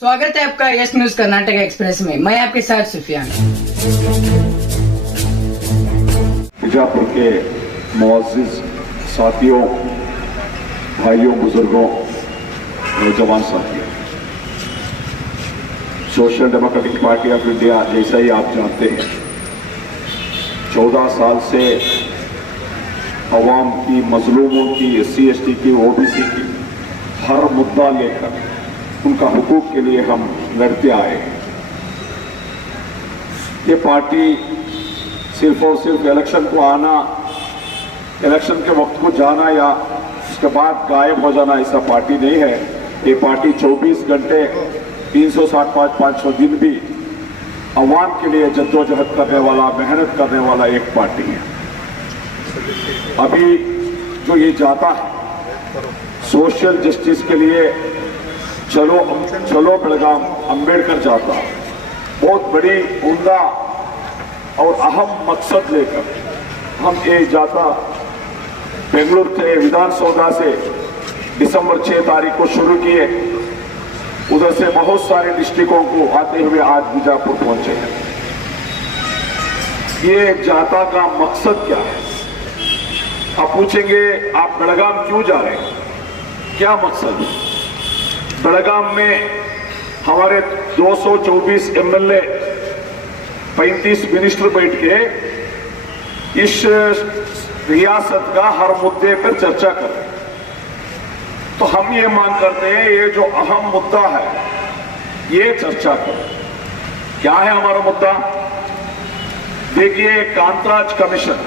स्वागत है आपका यस न्यूज कर्नाटक एक्सप्रेस में। मैं आपके साथ सुफियान। बीजापुर के मुअज़्ज़िज़ साथियों, भाइयों, बुजुर्गों, नौजवान साथियों, social democratic party of India, जैसा ही आप जानते हैं, 14 साल से अवाम की, मजलूमों की, SC ST की, OBC की हर मुद्दा लेकर उनका हुकूक के लिए हम लड़ते आए। ये पार्टी सिर्फ और सिर्फ इलेक्शन को आना, इलेक्शन के वक्त को जाना या उसके बाद गायब हो जाना ऐसा पार्टी नहीं है। ये पार्टी 24 घंटे 365 दिन भी अवाम के लिए जद्दोजहद करने वाला, मेहनत करने वाला एक पार्टी है। अभी जो ये जाता है सोशल जस्टिस के लिए, चलो बेलगाम अंबेडकर जाता, बहुत बड़ी उम्दा और अहम मकसद लेकर हम ये जाता बेंगलुरु के विधानसौधा से दिसंबर 6 तारीख को शुरू किए। उधर से बहुत सारे डिस्ट्रिक्टों को आते हुए आज बीजापुर पहुंचे हैं। ये जाता का मकसद क्या है? आप पूछेंगे आप बेलगाम क्यों जा रहे हैं, क्या मकसद है? बेलगाम में हमारे 224 MLA, 35 मिनिस्टर बैठ के इस रियासत का हर मुद्दे पर चर्चा कर रहे हैं। तो हम ये मांग करते हैं ये जो अहम मुद्दा है ये चर्चा करें। क्या है हमारा मुद्दा? देखिए, कांतराज कमीशन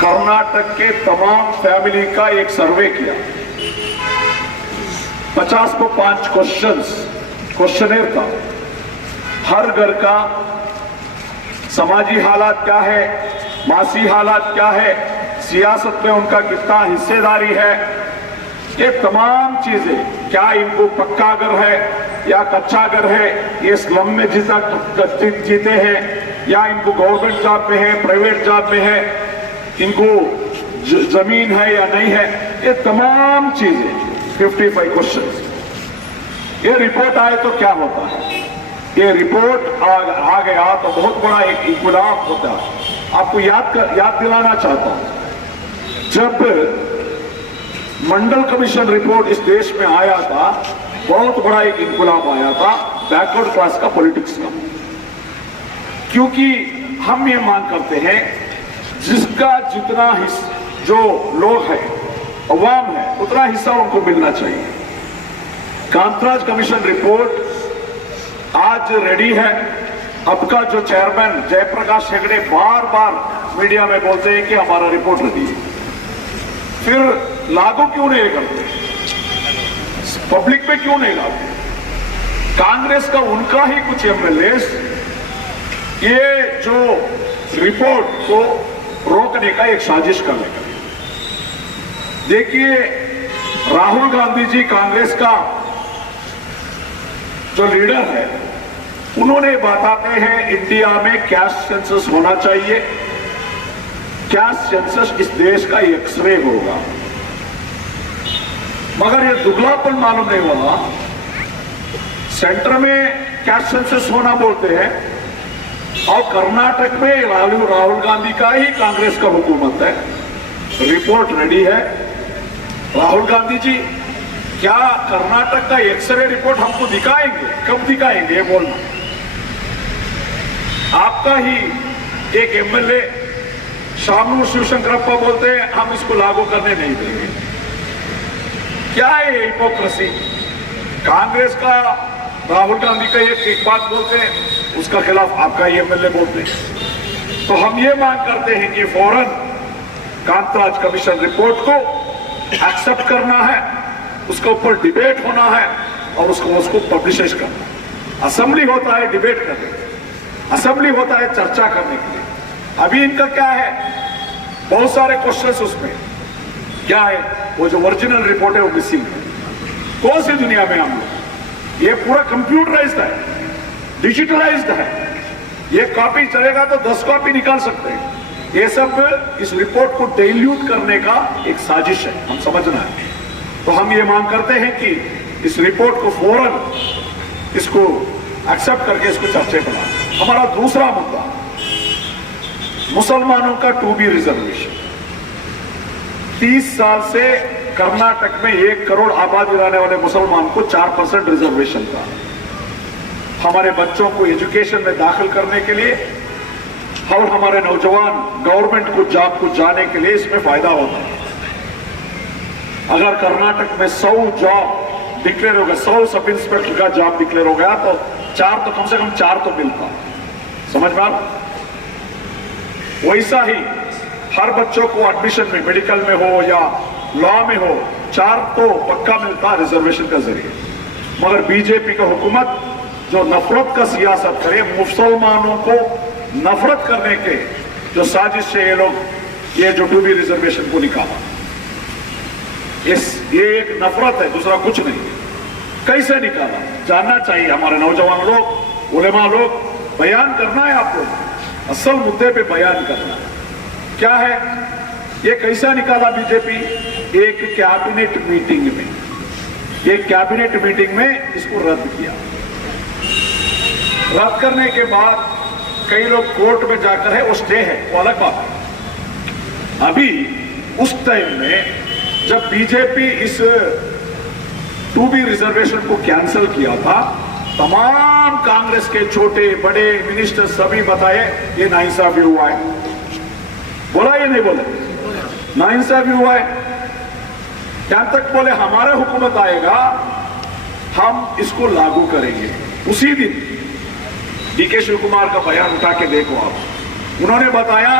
कर्नाटक के तमाम फैमिली का एक सर्वे किया। 50 को 5 क्वेश्चनेयर था। हर घर का समाजी हालात क्या है, मासी हालात क्या है, सियासत में उनका कितना हिस्सेदारी है, ये तमाम चीजें, क्या इनको पक्का घर है या कच्चा घर है, ये स्लम में जीते हैं या इनको गवर्नमेंट जॉब में है, प्राइवेट जॉब में है, इनको जमीन है या नहीं है, ये तमाम चीजें 55 क्वेश्चन। ये रिपोर्ट आए तो क्या होता है? ये रिपोर्ट आ गया तो बहुत बड़ा एक इनकलाब होता है। आपको याद दिलाना चाहता हूं, जब मंडल कमीशन रिपोर्ट इस देश में आया था, बहुत बड़ा एक इनकलाब आया था बैकवर्ड क्लास का, पॉलिटिक्स का। क्योंकि हम ये मांग करते हैं जिसका जितना जो लोग हैं, अवाम है, उतना हिस्सा उनको मिलना चाहिए। कांतराज कमीशन रिपोर्ट आज रेडी है। अब का जो चेयरमैन जयप्रकाश हेगड़े बार बार मीडिया में बोलते हैं कि हमारा रिपोर्ट रेडी है, फिर लागू क्यों नहीं करते? पब्लिक पे क्यों नहीं लागू? कांग्रेस का उनका ही कुछ MLA ये जो रिपोर्ट को रोकने का एक साजिश करने का। देखिए, राहुल गांधी जी कांग्रेस का जो लीडर है, उन्होंने बताते हैं इंडिया में कैस्ट सेंसस होना चाहिए। कैस्ट सेंसस इस देश का एक्सरे होगा। मगर ये दुगलापन मालूम नहीं हुआ। सेंटर में कैस्ट सेंसस होना बोलते हैं और कर्नाटक में राहुल गांधी का ही कांग्रेस का हुकूमत है। रिपोर्ट रेडी है। राहुल गांधी जी क्या कर्नाटक का एक्सरे रिपोर्ट हमको दिखाएंगे? कब दिखाएंगे ये बोलना। आपका ही एक MLA शामनूर शिवशंकरप्पा बोलते हैं हम इसको लागू करने नहीं देंगे। क्या है ये हिपोक्रेसी? कांग्रेस का राहुल गांधी का एक बात बोलते हैं, उसका खिलाफ आपका ही MLA बोलते हैं। तो हम ये मांग करते हैं कि फौरन कांतराज कमीशन रिपोर्ट को एक्सेप्ट करना है, उसके ऊपर डिबेट होना है और उसको पब्लिश करना। असेंबली होता है डिबेट करने, असेंबली होता है चर्चा करने के लिए। अभी इनका क्या है, बहुत सारे क्वेश्चंस उसमें क्या है, वो जो ओरिजिनल रिपोर्ट है वो मिसिंग है। कौन सी दुनिया में हम लोग? ये पूरा कंप्यूटराइज्ड है, डिजिटलाइज्ड है। ये कॉपी चलेगा तो 10 कॉपी निकाल सकते हैं। ये सब इस रिपोर्ट को डाइल्यूट करने का एक साजिश है, हम समझना है। तो हम ये मांग करते हैं कि इस रिपोर्ट को फौरन इसको एक्सेप्ट करके इसको चर्चे पर लाए। हमारा दूसरा मुद्दा मुसलमानों का 2B रिजर्वेशन। 30 साल से कर्नाटक में 1 करोड़ आबादी रहने वाले मुसलमान को 4% रिजर्वेशन था। हमारे बच्चों को एजुकेशन में दाखिल करने के लिए और हमारे नौजवान गवर्नमेंट को जॉब को जाने के लिए इसमें फायदा होता है। अगर कर्नाटक में 100 जॉब डिक्लेयर होगा, 100 सब इंस्पेक्टर का जॉब डिक्लेयर हो गया तो 4 तो कम से कम 4 तो मिलता। समझ में आ रहा? वैसा ही हर बच्चों को एडमिशन में मेडिकल में हो या लॉ में हो 4 तो पक्का मिलता रिजर्वेशन का जरिए। मगर बीजेपी का हुकूमत जो नफरत का सियासत करे, मुसलमानों को नफरत करने के जो साजिश से ये लोग ये जो 2B रिजर्वेशन को निकाला, ये एक नफरत है, दूसरा कुछ नहीं। कैसे निकाला जानना चाहिए हमारे नौजवान लोग, उलेमा लोग। बयान करना है आपको, असल मुद्दे पे बयान करना क्या है। ये कैसा निकाला बीजेपी? एक कैबिनेट मीटिंग में, एक कैबिनेट मीटिंग में इसको रद्द किया। रद्द करने के बाद कई लोग कोर्ट में जाकर है, वो स्टे है, वो अलग बात है। अभी उस टाइम में जब बीजेपी इस 2B रिजर्वेशन को कैंसिल किया था, तमाम कांग्रेस के छोटे बड़े मिनिस्टर सभी बताए ये नाइंसाफी हुआ है। बोला ये नहीं बोला? नाइंसाफी हुआ है। जहां तक बोले हमारा हुकूमत आएगा हम इसको लागू करेंगे। उसी दिन डीके शिव कुमार का बयान उठा के देखो आप, उन्होंने बताया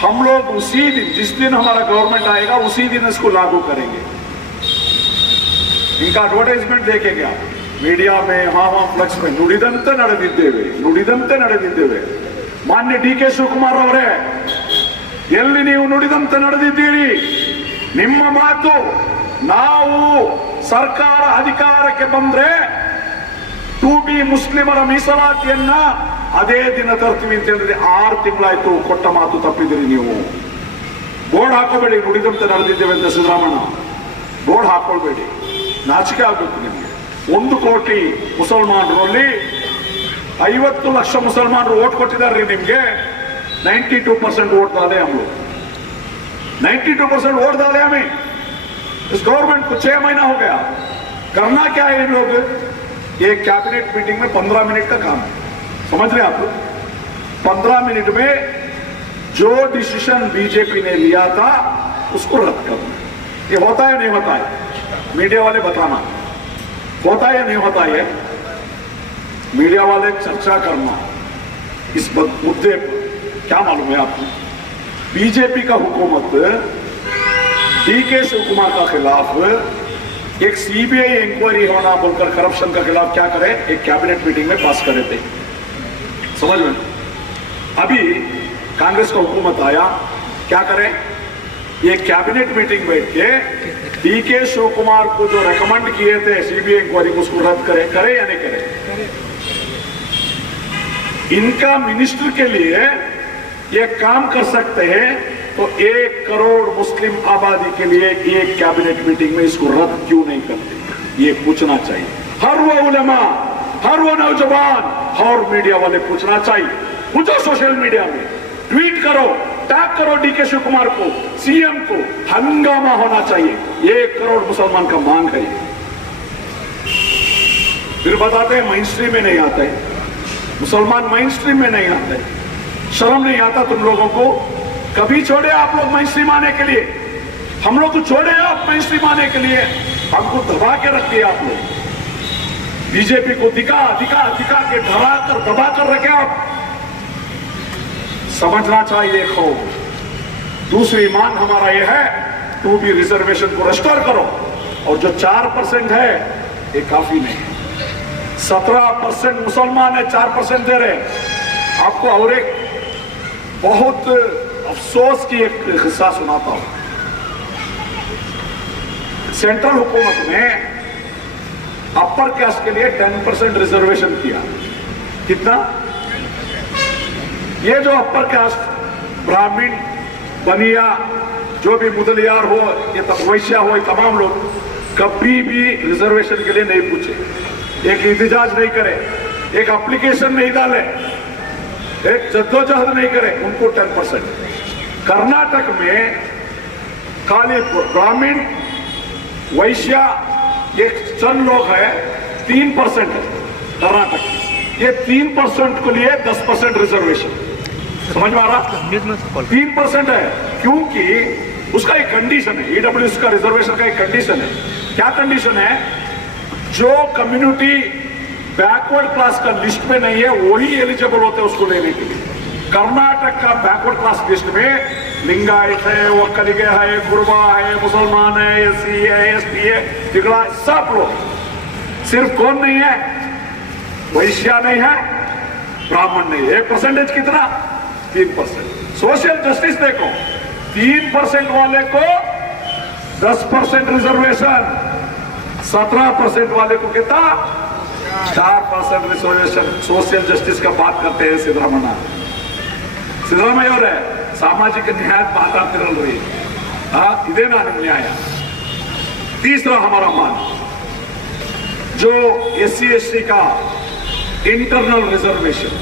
हम लोग उसी दिन, जिस दिन हमारा गवर्नमेंट आएगा उसी दिन इसको लागू करेंगे। इनका एडवर्टाइजमेंट देखेंगे आप मीडिया में, हाँ फ्लक्स में ನುಡಿದಂತೆ ನಡೆದಿದ್ದೇವೆ। ಮಾನ್ಯ ಡಿಕೆ ಶಿವಕುಮಾರ್ ಅವರೇ, ಎಲ್ಲಿ ನೀವು ನುಡಿದಂತೆ ನಡೆದಿದ್ದೀರಿ? ನಿಮ್ಮ ಮಾತು ನಾವು ಸರ್ಕಾರ ಅಧಿಕಾರಕ್ಕೆ ಬಂದ್ರೆ 2B ಮುಸ್ಲಿಮರ ಮೀಸಲಾತಿಯನ್ನ ಅದೇ ದಿನ ತರ್ತೀವಿ ಅಂತ ಹೇಳಿದ್ರೆ 6 ತಿಂಗಳಾಯ್ತು, ಕೊಟ್ಟ ಮಾತು ತಪ್ಪಿದಿರಿ ನೀವು। ಬೋರ್ಡ್ ಹಾಕೋಬೇಡಿ ನುಡಿದಂತೆ ನಡೆದಿದ್ದೇವೆ ಅಂತ ಸಿದ್ದರಾಮಣ್ಣ, ಬೋರ್ಡ್ ಹಾಕೊಳ್ಬೇಡಿ, ನಾಚಿಕೆ ಆಗ್ಬೇಕು ನಿಮಗೆ। 1 ಕೋಟಿ ಮುಸಲ್ಮಾನರಲ್ಲಿ 50 ಲಕ್ಷ ಮುಸಲ್ಮಾನರು ವೋಟ್ ಕೊಟ್ಟಿದ್ದಾರೆ ನಿಮ್ಗೆ। 92% वोट डाले हम लोग, 92% वोट डाले हमें। इस गवर्नमेंट को 6 महीना हो गया। करना क्या है इन लोग? एक कैबिनेट मीटिंग में 15 मिनट का काम है, समझ रहे आप लोग? 15 मिनट में जो डिसीजन बीजेपी ने लिया था उसको रद्द करना। ये होता है नहीं होता है? मीडिया वाले बताना होता है या नहीं होता है? मीडिया वाले चर्चा करना इस मुद्दे पर। क्या मालूम है आपको? बीजेपी का हुकूमत डीके शिव कुमार का खिलाफ एक सीबीआई इंक्वायरी होना बोलकर करप्शन का खिलाफ क्या करे, एक कैबिनेट मीटिंग में पास करे थे। समझ में? अभी कांग्रेस का हुकूमत आया, क्या करे? ये कैबिनेट मीटिंग बैठ के डीके शिव कुमार को जो रेकमेंड किए थे सीबीआई इंक्वायरी को, उसको रद्द करे या नहीं करे? इनका मिनिस्टर के लिए ये काम कर सकते हैं तो 1 करोड़ मुस्लिम आबादी के लिए एक कैबिनेट मीटिंग में इसको रद्द क्यों नहीं करते? ये पूछना चाहिए हर वो उलेमा, हर वो नौजवान और मीडिया वाले पूछना चाहिए। पूछो सोशल मीडिया में, ट्वीट करो, टैग करो डीके शिव कुमार को, सीएम को। हंगामा होना चाहिए। 1 करोड़ मुसलमान का मांग है। फिर बताते हैं मेन स्ट्रीम में नहीं आते, मुसलमान मेन स्ट्रीम में नहीं आते। शर्म नहीं आता तुम लोगों को? कभी छोड़े आप लोग मेन स्ट्रीम आने के लिए? हम लोग को छोड़े आप मेन स्ट्रीम आने के लिए? हमको दबा के रख दिया आप लोग। बीजेपी को दिखा के डरा कर दबा कर रखे आप। समझना चाहिए खो। दूसरी मांग हमारा यह है 2B रिजर्वेशन को रेस्टोर करो। और जो 4% है ये काफी नहीं। 17% मुसलमान है, 4% दे रहे। आपको और एक बहुत अफसोस की एक किस्सा सुनाता हूं। सेंट्रल हुकूमत ने अपर कास्ट के लिए 10% रिजर्वेशन किया। कितना? ये जो अपर कास्ट ब्राह्मण, बनिया, जो भी मुदलियार हो, ये वैश्या हो, तमाम लोग कभी भी रिजर्वेशन के लिए नहीं पूछे, एक इhtजाज नहीं करे, एक एप्लीकेशन नहीं डाले, एक जद्दोजहद नहीं करे, उनको 10%। कर्नाटक में खाली ग्रामीण वैश्य एक चंद लोग है 3% है कर्नाटक, ये 3% के लिए 10% रिजर्वेशन, समझ में आ रहा? 3% है क्योंकि उसका एक कंडीशन है, ईडब्ल्यूएस का रिजर्वेशन का एक कंडीशन है। क्या कंडीशन है? जो कम्युनिटी बैकवर्ड क्लास का लिस्ट में नहीं है वही एलिजिबल होते हैं उसको लेने के लिए। कर्नाटक का बैकवर्ड क्लास लिस्ट में लिंगायत है, वक्कलिगे है, कुर्बा है, मुसलमान है, एससी है, एसटी है, तिगड़ा, सब लोग। सिर्फ कौन नहीं है? वैश्य नहीं है, ब्राह्मण नहीं है। 1% कितना? 3%। सोशल जस्टिस देखो, 3% वाले को 10% रिजर्वेशन, 17% वाले को कितना? 4% रिजर्वेशन। सोशल जस्टिस का बात करते हैं ಸಿದ್ದರಾಮಯ್ಯ ಅವರೇ, सामाजिक न्याय माताಡ್ತಿರಲ್ रही इधे ना न्याय। तीसरा हमारा मान, जो SC ST का इंटरनल रिजर्वेशन,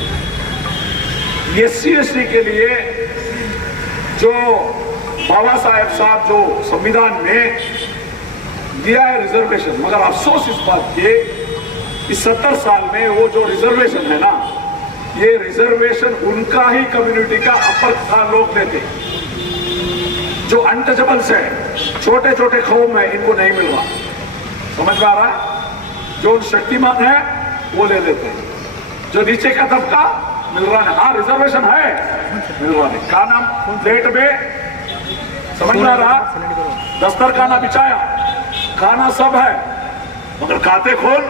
SC ST के लिए जो बाबा साहेब साहब जो संविधान में दिया है रिजर्वेशन, मगर अफसोस इस बात के इस 70 साल में वो जो रिजर्वेशन है ना, ये रिजर्वेशन उनका ही कम्युनिटी का अपर लोग लेते, जो अनटचेबल्स है, छोटे छोटे कौम है, इनको नहीं मिल रहा, समझ में आ रहा है? जो शक्तिमान है वो ले लेते हैं, जो नीचे का तबका मिल रहा है। हाँ रिजर्वेशन है, मिल रहा है। खाना प्लेट में, समझ में आ रहा? दस्तर खाना बिछाया, खाना सब है, मगर खाते खोल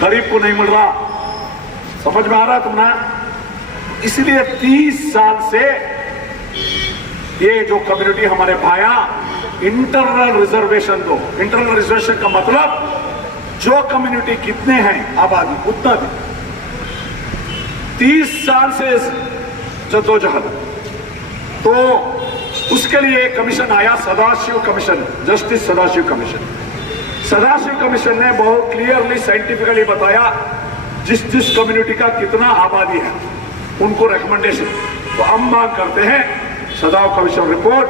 गरीब को नहीं मिल रहा, समझ में आ रहा है तुमने? इसलिए 30 साल से ये जो कम्युनिटी हमारे भाया इंटरनल रिजर्वेशन दो। इंटरनल रिजर्वेशन का मतलब जो कम्युनिटी कितने हैं आबादी उतना भी। 30 साल से जद्दोजहद, तो उसके लिए एक कमीशन आया, Sadashiv commission, justice Sadashiv commission. Sadashiv commission ने बहुत क्लियरली साइंटिफिकली बताया जिस जिस कम्युनिटी का कितना आबादी है उनको रिकमेंडेशन। तो हम मांग करते हैं सदाशिव कमीशन रिपोर्ट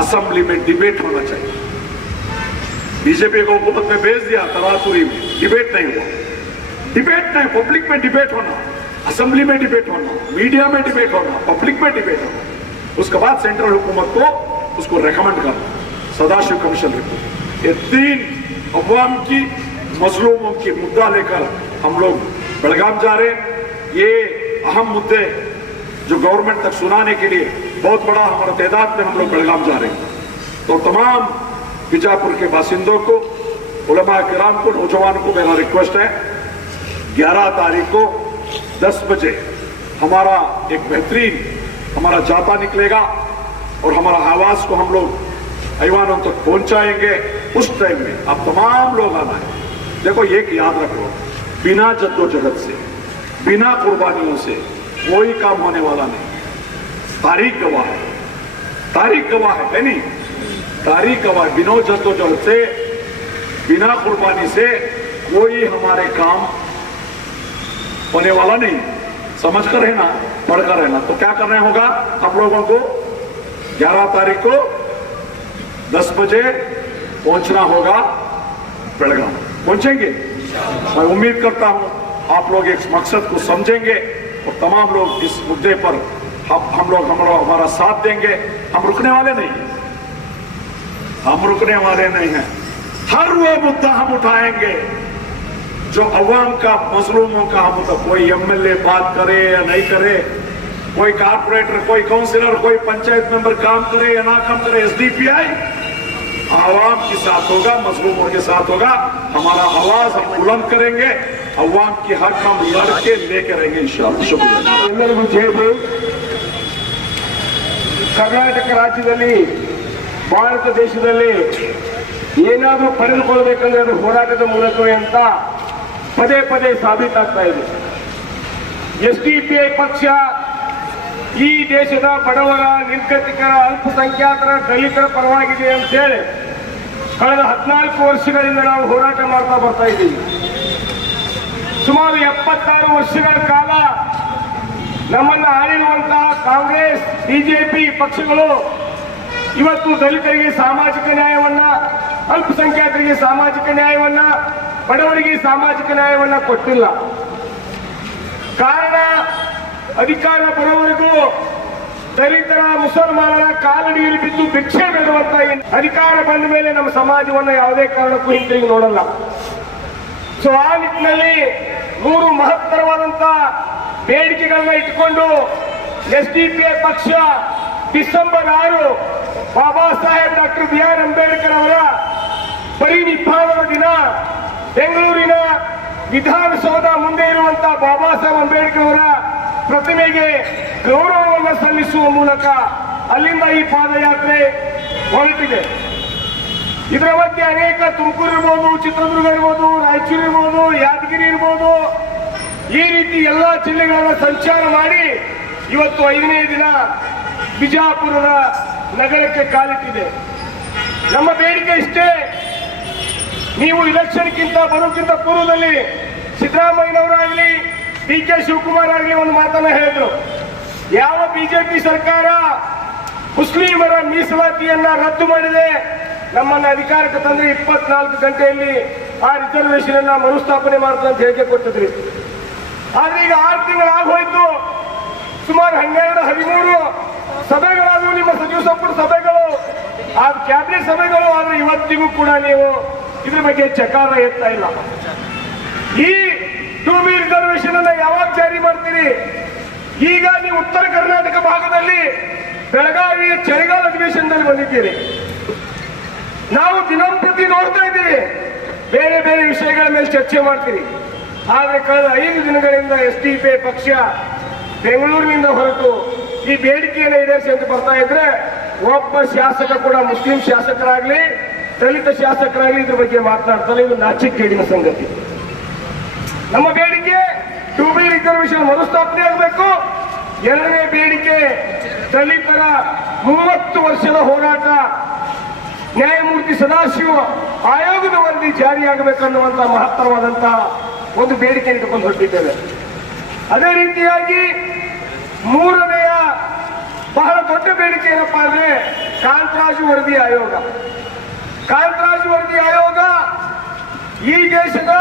असेंबली में डिबेट होना चाहिए। बीजेपी को हुकूमत में भेज दिया तरातुरी में, डिबेट नहीं हुआ। डिबेट नहीं, पब्लिक में डिबेट होना, असेंबली में डिबेट होना, मीडिया में डिबेट होना, पब्लिक में डिबेट होना, उसके बाद सेंट्रल हुकूमत को उसको रेकमेंड करना सदाशिव कमीशन रिपोर्ट। ये 3 अवाम की मजलूमों की मुद्दा लेकर हम लोग बेलगाम जा रहे हैं। ये अहम मुद्दे जो गवर्नमेंट तक सुनाने के लिए बहुत बड़ा हमारा तादाद में हम लोग बेलगाम जा रहे हैं। तो तमाम बीजापुर के बासिंदों को, उलमा किराम को, नौजवानों को मेरा रिक्वेस्ट है, 11 तारीख को 10 बजे हमारा एक बेहतरीन हमारा जाता निकलेगा और हमारा आवाज को हम लोग ऐवानों तक पहुंचाएंगे। उस टाइम में आप तमाम लोग आना है। देखो एक याद रखो, बिना जद्दोजहद से, बिना कुर्बानियों से कोई काम होने वाला नहीं। तारीख गवाह है, तारीख गवाह है नहीं, तारीख गवाह है। बिना जद्दोजहद से, बिना कुर्बानी से कोई हमारे काम होने वाला नहीं। समझ कर रहना, पढ़कर रहना। तो क्या करना होगा आप लोगों को? 11 तारीख को 10 बजे पहुंचना होगा बेलगाम। पहुंचेंगे? मैं उम्मीद करता हूं आप लोग एक मकसद को समझेंगे और तमाम लोग इस मुद्दे पर हम लोग हमारा साथ देंगे। हम रुकने वाले नहीं हैं, हम रुकने वाले नहीं हैं। हर वो मुद्दा हम उठाएंगे जो अवाम का, मजलूमों का। हम तो कोई MLA बात करे या नहीं करे, कोई कारपोरेटर, कोई काउंसिलर, कोई पंचायत मेंबर काम करे या ना काम करे, SDPI आवाम के साथ होगा, मजलूमों के साथ होगा। हमारा आवाज हम बुलंद करेंगे, अवाम की हक हम लड़के लेके रहेंगे इंशाअल्लाह। शुक्रिया। ಎಲ್ಲರಿಗೂ ಜಯದು। ಕರ್ನಾಟಕ ರಾಜ್ಯದಲ್ಲಿ, ಭಾರತ ದೇಶದಲ್ಲಿ ಏನಾದರೂ ಪಡೆದುಕೊಳ್ಳಬೇಕಂದ್ರೆ ಅದು ಹೋರಾಟದ ಮೂಲಕವೇ ಅಂತ ಪದೇ ಪದೇ ಸಾಬೀತಾಗ್ತಾ ಇದೆ. SDPI ಪಕ್ಷ ಈ ದೇಶದ ಬಡವರ, ನಿರ್ಗತಿಕರ, ಅಲ್ಪಸಂಖ್ಯಾತರ, ದಲಿತರ ಪರವಾಗಿದೆ ಅಂತ ಹೇಳಿ ಕಳೆದ 14 ವರ್ಷಗಳಿಂದ ನಾವು ಹೋರಾಟ ಮಾಡ್ತಾ ಬರ್ತಾ ಇದ್ದೀವಿ. ಸುಮಾರು 76 ವರ್ಷಗಳ ಕಾಲ ನಮ್ಮನ್ನ ಆಳಿರುವಂತಹ ಕಾಂಗ್ರೆಸ್, ಬಿಜೆಪಿ ಪಕ್ಷಗಳು ಇವತ್ತು ದಲಿತರಿಗೆ ಸಾಮಾಜಿಕ ನ್ಯಾಯವನ್ನ, ಅಲ್ಪಸಂಖ್ಯಾತರಿಗೆ ಸಾಮಾಜಿಕ ನ್ಯಾಯವನ್ನ, ಬಡವರಿಗೆ ಸಾಮಾಜಿಕ ನ್ಯಾಯವನ್ನ ಕೊಟ್ಟಿಲ್ಲ. ಕಾರಣ ಅಧಿಕಾರ ಬರೋವರೆಗೂ ದಲಿತರ, ಮುಸಲ್ಮಾನರ ಕಾಲಡಿಯಲ್ಲಿ ಬಿದ್ದು ಭಿಕ್ಷೆ ಬೇಡುವಂತ ಅಧಿಕಾರ ಬಂದ ಮೇಲೆ ನಮ್ಮ ಸಮಾಜವನ್ನು ಯಾವುದೇ ಕಾರಣಕ್ಕೂ ಹಿಂತಿರುಗಿ ನೋಡಲ್ಲ. ಸೊ ಆ ನಿಟ್ಟಿನಲ್ಲಿ 3 ಮಹತ್ತರವಾದಂತ ಬೇಡಿಕೆಗಳನ್ನ ಇಟ್ಟುಕೊಂಡು ಎಸ್ಡಿಪಿಐ ಪಕ್ಷ December 6 Baba Saheb doctor BR Ambedkar ಅವರ ಪರಿನಿಬ್ಬಾನದ ದಿನ ಬೆಂಗಳೂರಿನ ವಿಧಾನಸೌಧ ಮುಂದೆ ಇರುವಂತಹ ಬಾಬಾ ಸಾಹೇಬ್ ಅಂಬೇಡ್ಕರ್ ಅವರ ಪ್ರತಿಮೆಗೆ ಗೌರವವನ್ನು ಸಲ್ಲಿಸುವ ಮೂಲಕ ಅಲ್ಲಿಂದ ಈ ಪಾದಯಾತ್ರೆ ಹೊರಟಿದೆ. ಇದರ ಮಧ್ಯೆ ಅನೇಕ ತುಮಕೂರು ಇರ್ಬೋದು, ಚಿತ್ರದುರ್ಗ ಇರ್ಬೋದು, ರಾಯಚೂರು ಇರ್ಬೋದು, ಯಾದಗಿರಿ ಇರ್ಬೋದು, ಈ ರೀತಿ ಎಲ್ಲಾ ಜಿಲ್ಲೆಗಳನ್ನ ಸಂಚಾರ ಮಾಡಿ ಇವತ್ತು 5ನೇ ದಿನ ಬಿಜಾಪುರದ ನಗರಕ್ಕೆ ಕಾಲಿಟ್ಟಿದೆ. ನಮ್ಮ ಬೇಡಿಕೆ ಇಷ್ಟೇ, ನೀವು ಇಲೆಕ್ಷನ್ಗಿಂತ ಬರೋಕ್ಕಿಂತ ಪೂರ್ವದಲ್ಲಿ ಸಿದ್ದರಾಮಯ್ಯನವರಾಗಲಿ, DK ಶಿವಕುಮಾರ್ ಆಗಲಿ ಒಂದು ಮಾತನ್ನ ಹೇಳಿದ್ರು. ಯಾವ ಬಿಜೆಪಿ ಸರ್ಕಾರ ಮುಸ್ಲಿಮರ ಮೀಸಲಾತಿಯನ್ನ ರದ್ದು ಮಾಡಿದೆ, ನಮ್ಮನ್ನ ಅಧಿಕಾರಕ್ಕೆ ತಂದ್ರೆ 24 ಗಂಟೆಯಲ್ಲಿ ಆ ರಿಸರ್ವೇಶನ್ ಅನ್ನ ಮರುಸ್ಥಾಪನೆ ಮಾಡ್ತಾರೆ ಅಂತ ಹೇಳಿಕೆ ಕೊಟ್ಟಿದ್ರಿ. ಆದ್ರೆ ಈಗ 6 ತಿಂಗಳು ಆಗೋಯ್ತು. ಸುಮಾರು 12-13 ಸಭೆಗಳಾದವು, ನಿಮ್ಮ ಸಚಿವ ಸಂಪುಟ ಸಭೆಗಳು, ಆ ಕ್ಯಾಬಿನೆಟ್ ಸಭೆಗಳು. ಆದ್ರೆ ಇವತ್ತಿಗೂ ಕೂಡ ನೀವು ಇದ್ರ ಬಗ್ಗೆ ಚಕಾರ ಎತ್ತಾ ಇಲ್ಲ. ಈ 2B ರಿಸರ್ವೇಶನ್ ಅನ್ನ ಯಾವಾಗ ಜಾರಿ ಮಾಡ್ತೀರಿ? ಈಗ ನೀವು ಉತ್ತರ ಕರ್ನಾಟಕ ಭಾಗದಲ್ಲಿ ಬೆಳಗಾವಿಯ ಚಳಿಗಾಲ ಅಧಿವೇಶನದಲ್ಲಿ ಬಂದಿದ್ದೀರಿ. ನಾವು ದಿನಂಪ್ರತಿ ನೋಡ್ತಾ ಇದ್ದೀವಿ, ಬೇರೆ ಬೇರೆ ವಿಷಯಗಳ ಮೇಲೆ ಚರ್ಚೆ ಮಾಡ್ತೀರಿ. ಆದ್ರೆ ಕಳೆದ 5 ದಿನಗಳಿಂದ ಎಸ್ಡಿಪಿಐ ಪಕ್ಷ ಬೆಂಗಳೂರಿನಿಂದ ಹೊರಟು ಈ ಬೇಡಿಕೆಯನ್ನು ಈಡೇರಿಸಿ ಅಂತ ಬರ್ತಾ ಇದ್ರೆ ಒಬ್ಬ ಶಾಸಕ ಕೂಡ, ಮುಸ್ಲಿಂ ಶಾಸಕರಾಗ್ಲಿ, ದಲಿತ ಶಾಸಕರಾಗ್ಲಿ ಇದ್ರ ಬಗ್ಗೆ ಮಾತನಾಡ್ತಾರೆ. ಇದು ನಾಚಿಕೆಗೇಡಿನ ಸಂಗತಿ. ನಮ್ಮ ಬೇಡಿಕೆ 2B ರಿಸರ್ವೇಶನ್ ಮರುಸ್ಥಾಪನೆ ಆಗಬೇಕು. 2ನೇ ಬೇಡಿಕೆ ದಲಿತರ 30 ವರ್ಷದ ಹೋರಾಟ, ನ್ಯಾಯಮೂರ್ತಿ ಸದಾಶಿವ ಆಯೋಗದ ವರದಿ ಜಾರಿಯಾಗಬೇಕನ್ನುವಂತಹ ಮಹತ್ತರವಾದಂತಹ ಒಂದು ಬೇಡಿಕೆ ಇಟ್ಟುಕೊಂಡು ಹೊರಟಿದ್ದೇವೆ. ಅದೇ ರೀತಿಯಾಗಿ 3ನೇಯ ಬಹಳ ದೊಡ್ಡ ಬೇಡಿಕೆ ಏನಪ್ಪಾ ಅಂದ್ರೆ ಕಾಂತರಾಜು ವರದಿ ಆಯೋಗ. ಕಾಂತರಾಜು ವರದಿ ಆಯೋಗ ಈ ದೇಶದ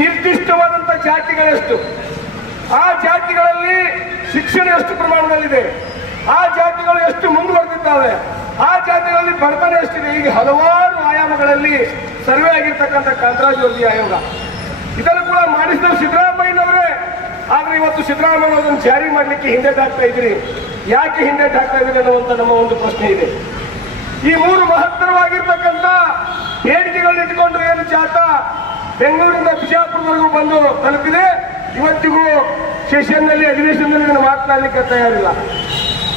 ನಿರ್ದಿಷ್ಟವಾದಂತ ಜಾತಿಗಳೆಷ್ಟು, ಆ ಜಾತಿಗಳಲ್ಲಿ ಶಿಕ್ಷಣ ಎಷ್ಟು ಪ್ರಮಾಣದಲ್ಲಿದೆ, ಆ ಜಾತಿಗಳು ಎಷ್ಟು ಮುಂದುವರೆದಿದ್ದಾವೆ, ಆ ಜಾತಿಗಳಲ್ಲಿ ಬಡತನ ಎಷ್ಟಿದೆ, ಹೀಗೆ ಹಲವಾರು ಆಯಾಮಗಳಲ್ಲಿ ಸರ್ವೆ ಆಗಿರ್ತಕ್ಕಂಥ ಕಾಂತರಾಜು ವರದಿ ಆಯೋಗ. ಇದನ್ನು ಕೂಡ ಮಾಡಿಸಿದ ಸಿದ್ದರಾಮಯ್ಯನವರೇ. ಆದ್ರೆ ಇವತ್ತು ಸಿದ್ದರಾಮಯ್ಯನವರನ್ನು ಜಾರಿ ಮಾಡಲಿಕ್ಕೆ ಹಿಂದೇಟಾಗ್ತಾ ಇದ್ರಿ. ಯಾಕೆ ಹಿಂದೇಟಾಗ್ತಾ ಇದ್ರಿ ಅನ್ನುವಂತ ನಮ್ಮ ಒಂದು ಪ್ರಶ್ನೆ ಇದೆ. ಈ 3 ಮಹತ್ತರವಾಗಿರ್ತಕ್ಕಂಥ ಬೇಡಿಕೆಗಳನ್ನ ಇಟ್ಟುಕೊಂಡು ಏನು ಜಾಥಾ ಬೆಂಗಳೂರಿನಿಂದ ಬಿಜಾಪುರವರೆಗೂ ಬಂದು ತಲುಪಿದೆ. ಇವತ್ತಿಗೂ ಸೆಷನ್ನಲ್ಲಿ, ಅಧಿವೇಶನದಲ್ಲಿ ನಾನು ಮಾತನಾಡಲಿಕ್ಕೆ ತಯಾರಿಲ್ಲ.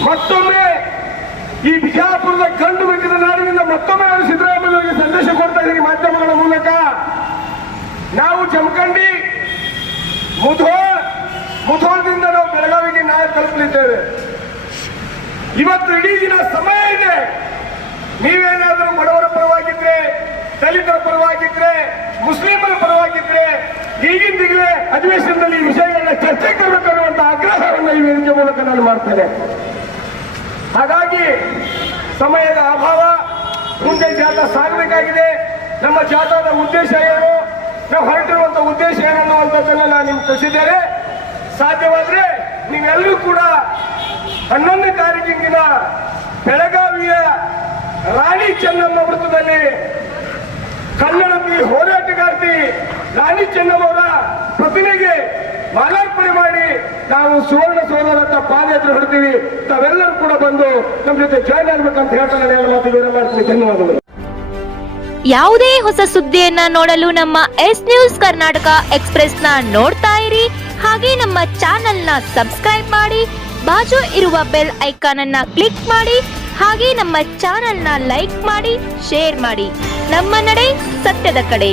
ಮತ್ತೊಮ್ಮೆ ಈ ಬಿಜಾಪುರದ ಗಂಡು ಬೆಟ್ಟದ ನಾಡಿನಿಂದ ಮತ್ತೊಮ್ಮೆ ನಾನು ಸಿದ್ದರಾಮಯ್ಯನವರಿಗೆ ಸಂದೇಶ ಕೊಡ್ತಾ ಇದ್ದೀನಿ ಮಾಧ್ಯಮಗಳ ಮೂಲಕ. ನಾವು ಜಮಖಂಡಿ, ಮುಧೋಳದಿಂದ ನಾವು ಬೆಳಗಾವಿಗೆ ನಾಳೆ ತಲುಪಲಿದ್ದೇವೆ. ಇವತ್ತು ಇಡೀ ದಿನ ಸಮಯ ಇದೆ. ನೀವೇನಾದರೂ ಬಡವರ ಪರವಾಗಿದ್ರೆ, ದಲಿತರ ಪರವಾಗಿದ್ರೆ, ಮುಸ್ಲಿಮರ ಪರವಾಗಿದ್ರೆ ಈಗಿಂದೀಗಲೇ ಅಧಿವೇಶನದಲ್ಲಿ ಈ ವಿಷಯಗಳನ್ನ ಚರ್ಚೆ ಮಾಡಬೇಕನ್ನುವಂತ ಆಗ್ರಹವನ್ನು ಈ ವೇದಿಕೆ ಮೂಲಕ ನಾನು ಮಾಡ್ತೇನೆ. ಹಾಗಾಗಿ ಸಮಯದ ಅಭಾವ, ಮುಂದೆ ಜಾಥಾ ಸಾಗಬೇಕಾಗಿದೆ. ನಮ್ಮ ಜಾಥಾದ ಉದ್ದೇಶ ಏನು, ನಾವು ಹೊರಟಿರುವಂತಹ ಉದ್ದೇಶ ಏನನ್ನುವಂಥದ್ದನ್ನು ನಾನು ನಿಮ್ಗೆ ತಿಳಿಸಿದ್ದೇನೆ. ಸಾಧ್ಯವಾದ್ರೆ ನೀವೆಲ್ಲರೂ ಕೂಡ 11ನೇ ತಾರೀಕಿನ ದಿನ ಬೆಳಗಾವಿಯ ರಾಣಿ ಚೆನ್ನಮ್ಮ ವೃತ್ತದಲ್ಲಿ ಕನ್ನಡತಿ ಹೋರಾಟಗಾರ್ತಿ ರಾಣಿ ಚೆನ್ನಮ್ಮವರ ಪ್ರತಿಮೆಗೆ ಮಾಲಾರ್ಪಣೆ ಮಾಡಿ ನಾವು ಸುವರ್ಣ ಸೌಧದಂತ ಪಾದಯಾತ್ರೆ ಹೊರಡ್ತೀವಿ. ತಾವೆಲ್ಲರೂ ಕೂಡ ಬಂದು ನಮ್ಮ ಜೊತೆ ಜಾಯ್ನ್ ಆಗ್ಬೇಕಂತ ಹೇಳ್ತಾ ನಾನು ಮಾತು ಮಾಡ್ತೀನಿ. ಧನ್ಯವಾದಗಳು. ಯಾವುದೇ ಹೊಸ ಸುದ್ದಿಯನ್ನ ನೋಡಲು ನಮ್ಮ ಎಸ್ ನ್ಯೂಸ್ ಕರ್ನಾಟಕ ಎಕ್ಸ್‌ಪ್ರೆಸ್ ನ ನೋಡ್ತಾ ಇರಿ. ಹಾಗೆ ನಮ್ಮ ಚಾನೆಲ್ ನ ಸಬ್ಸ್ಕ್ರೈಬ್ ಮಾಡಿ, ಬಾಜು ಇರುವ ಬೆಲ್ ಐಕಾನ್ ಅನ್ನ ಕ್ಲಿಕ್ ಮಾಡಿ. ಹಾಗೆ ನಮ್ಮ ಚಾನೆಲ್ ನ ಲೈಕ್ ಮಾಡಿ, ಶೇರ್ ಮಾಡಿ. ನಮ್ಮ ನಡೆ ಸತ್ಯದ ಕಡೆ.